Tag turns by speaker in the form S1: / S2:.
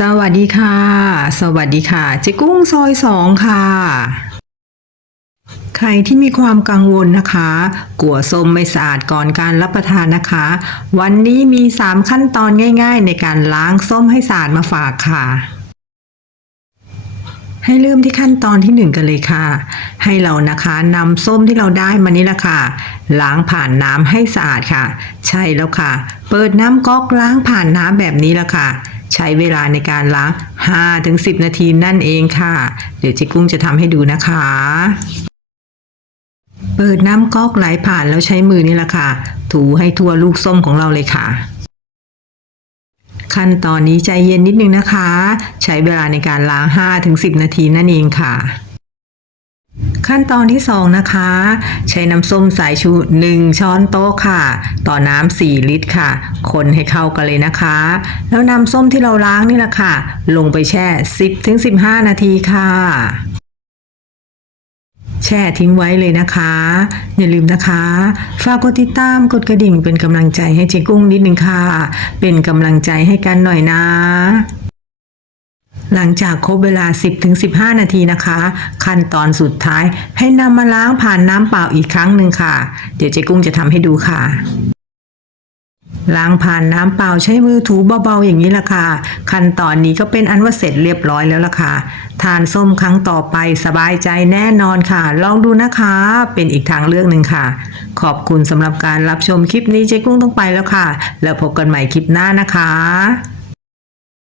S1: สวัสดีค่ะ สวัสดีค่ะ เจ๊กุ้งซอยสองค่ะ ใครที่มีความกังวลนะคะ กลัวส้มไม่สะอาดก่อนการรับประทานนะคะ วันนี้มี 3 ขั้นตอนง่าย ๆ ในการล้างส้มให้สะอาดมาฝากค่ะ ให้เริ่มที่ขั้นตอนที่ 1 กันเลยค่ะ ให้เรานะคะนำส้มที่เราได้มานี่ละค่ะ ล้างผ่านน้ำให้สะอาดค่ะ ใช่แล้วค่ะ เปิดน้ำก๊อกล้างผ่านน้ำแบบนี้ละค่ะ ใช้เวลาในการล้าง 5-10 นาทีนั่นเองค่ะ เดี๋ยวจิกุ้งจะทำให้ดูนะคะ เปิดน้ำก๊อกไหลผ่านแล้วใช้มือนี่แหละค่ะ ถูให้ทั่วลูกส้มของเราเลยค่ะขั้นตอนนี้ใจเย็นนิดนึงนะคะ ใช้เวลาในการล้าง 5-10 นาทีนั่นเองค่ะ ขั้นตอนที่ 2 นะคะ ใช้น้ำส้มสายชู 1 ช้อนโต๊ะค่ะ ต่อน้ำ4ลิตรค่ะ คนให้เข้ากันเลยนะคะ แล้วนำส้มที่เราล้างนี่แหละค่ะ ลงไปแช่ 10-15 นาทีค่ะแช่ทิ้งไว้เลยนะคะ อย่าลืมนะคะ ฝากกดติดตามกดกระดิ่งเป็นกำลังใจให้เจ๊กุ้งนิดนึงค่ะ เป็นกำลังใจให้กันหน่อยนะ หลังจากครบเวลา 10-15 นาทีนะคะ ขั้นตอนสุดท้ายให้นำมาล้างผ่านน้ำเปล่าอีกครั้งหนึ่งค่ะ เดี๋ยวเจ๊กุ้งจะทำให้ดูค่ะล้างผ่านน้ำเปล่าใช้มือถูเบาๆอย่างนี้ละค่ะ ขั้นตอนนี้ก็เป็นอันว่าเสร็จเรียบร้อยแล้วละค่ะ ทานส้มครั้งต่อไปสบายใจแน่นอนค่ะ ลองดูนะคะ เป็นอีกทางเลือกหนึ่งค่ะ ขอบคุณสำหรับการรับชมคลิปนี้เจ๊กุ้งต้องไปแล้วค่ะ แล้วพบกันใหม่คลิปหน้านะคะ